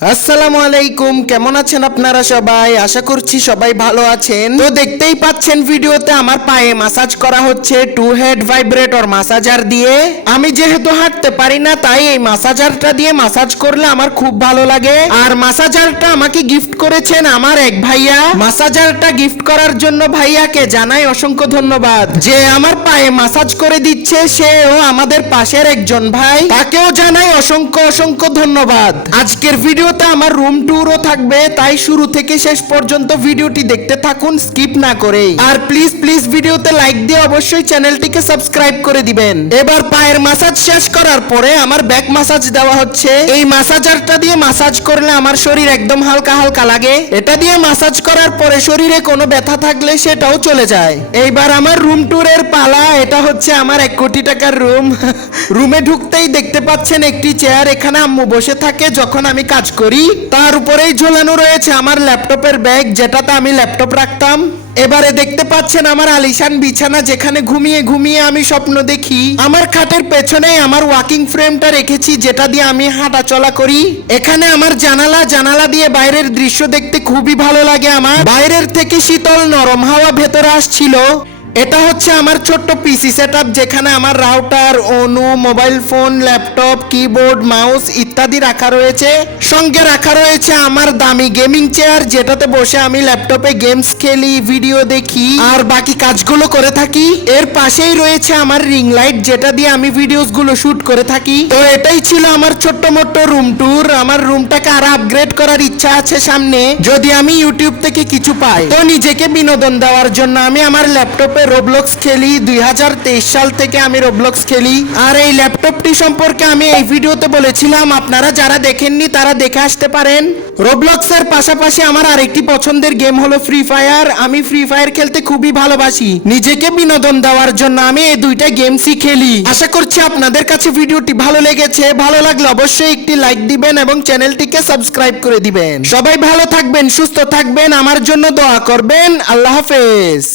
আসসালামু আলাইকুম, কেমন আছেন আপনারা সবাই? আশা করছি সবাই ভালো আছেন। তো দেখতেই পাচ্ছেন ভিডিওতে আমার পায়ে মাসাজ করা হচ্ছে টু হেড ভাইব্রেটর মাসাজার দিয়ে। আমি যেহেতু হাঁটতে পারি না, তাই এই মাসাজারটা দিয়ে মাসাজ করলে আমার খুব ভালো লাগে। আর মাসাজারটা আমাকে গিফট করেছেন আমার এক ভাইয়া। মাসাজারটা গিফট করার জন্য ভাইয়াকে জানাই অসংখ্য ধন্যবাদ। যে আমার পায়ে মাসাজ করে দিচ্ছে, সেও আমাদের পাশের একজন ভাই। তাকেও জানাই অসংখ্য অসংখ্য ধন্যবাদ। আজকের ভিডিওতে আমার রুম ট্যুরও থাকবে, তাই শুরু থেকে শেষ পর্যন্ত ভিডিওটি দেখতে থাকুন স্কিপ না করে আর প্লিজ প্লিজ ভিডিওতে লাইক দিয়ে অবশ্যই চ্যানেলটিকে সাবস্ক্রাইব করে দিবেন। এবার পায়ের মাসাজ শেষ করার পরে আমার ব্যাক মাসাজ দেওয়া হচ্ছে। এই মাসাজারটা দিয়ে মাসাজ করলে আমার শরীর একদম হালকা হালকা লাগে। এটা দিয়ে মাসাজ করার পরে শরীরে কোনো ব্যথা থাকলে সেটাও চলে যায়। এইবার আমার রুম ট্যুরের পালা, এটা হচ্ছে আমার এক কোটি টাকার রুম রুমে ঢুকতেই দেখতে পাচ্ছেন একটি চেয়ার এখানে আম্মু বসে থাকে, যখন আমি কাজ করি, তার উপরেই ঝোলানো রয়েছে আমার ল্যাপটপের ব্যাগ, যেটাতে আমি ল্যাপটপ রাখতাম। এবারে দেখতে পাচ্ছেন আমার আলিশান বিছানা, যেখানে ঘুমিয়ে ঘুমিয়ে আমি স্বপ্ন দেখি। আমার খাটের পেছনেই আমার ওয়াকিং ফ্রেমটা রেখেছি, যেটা দিয়ে আমি হাঁটা চলা করি। এখানে আমার জানালা জানালা দিয়ে বাইরের দৃশ্য দেখতে খুবই ভালো লাগে আমার। বাইরের থেকে শীতল নরম হাওয়া ভেতরে আসছিল। এটা হচ্ছে আমার ছোট্ট পিসি সেটআপ যেখানে আমার রাউটার অনু mobile phone laptop keyboard mouse ইত্যাদি রাখা রয়েছে। সঙ্গে রাখা রয়েছে আমার দামি গেমিং চেয়ার যেটাতে বসে আমি ল্যাপটপে গেমস খেলি ভিডিও দেখি, আর বাকি কাজগুলো করে থাকি। এর পাশেই রয়েছে আমার রিং লাইট যেটা দিয়ে আমি ভিডিওসগুলো শুট করে থাকি। তো এটাই ছিল আমার ছোট্ট মোট্ট রুম ট্যুর আমার রুমটাকে আরও আপগ্রেড করার ইচ্ছা আছে সামনে। যদি আমি ইউটিউব থেকে কিছু পাই, তো নিজেকে বিনোদন দেওয়ার জন্য আমি আমার ল্যাপটপে রোবলক্স খেলি, দুই হাজার তেইশ সাল থেকে আমি রোবলক্স খেলি। আর এই ল্যাপটপটি সম্পর্কে আমি এই ভিডিওতে বলেছিলাম, আপনারা যারা দেখেননি তারা দেখে আসতে পারেন। রোবলক্স এর পাশাপাশি আমার আরেকটি পছন্দের গেম হলো ফ্রি ফায়ার আমি ফ্রি ফায়ার খেলতে খুবই ভালোবাসি। নিজেকে বিনোদন দেওয়ার জন্য আমি এই দুইটা গেমসই খেলি। আশা করছি আপনাদের কাছে ভিডিওটি ভালো লেগেছে। ভালো লাগলে অবশ্যই একটি লাইক দিবেন এবং চ্যানেলটিকে সাবস্ক্রাইব করে দিবেন। সবাই ভালো থাকবেন, সুস্থ থাকবেন। আমার জন্য দোয়া করবেন। আল্লাহ হাফেজ।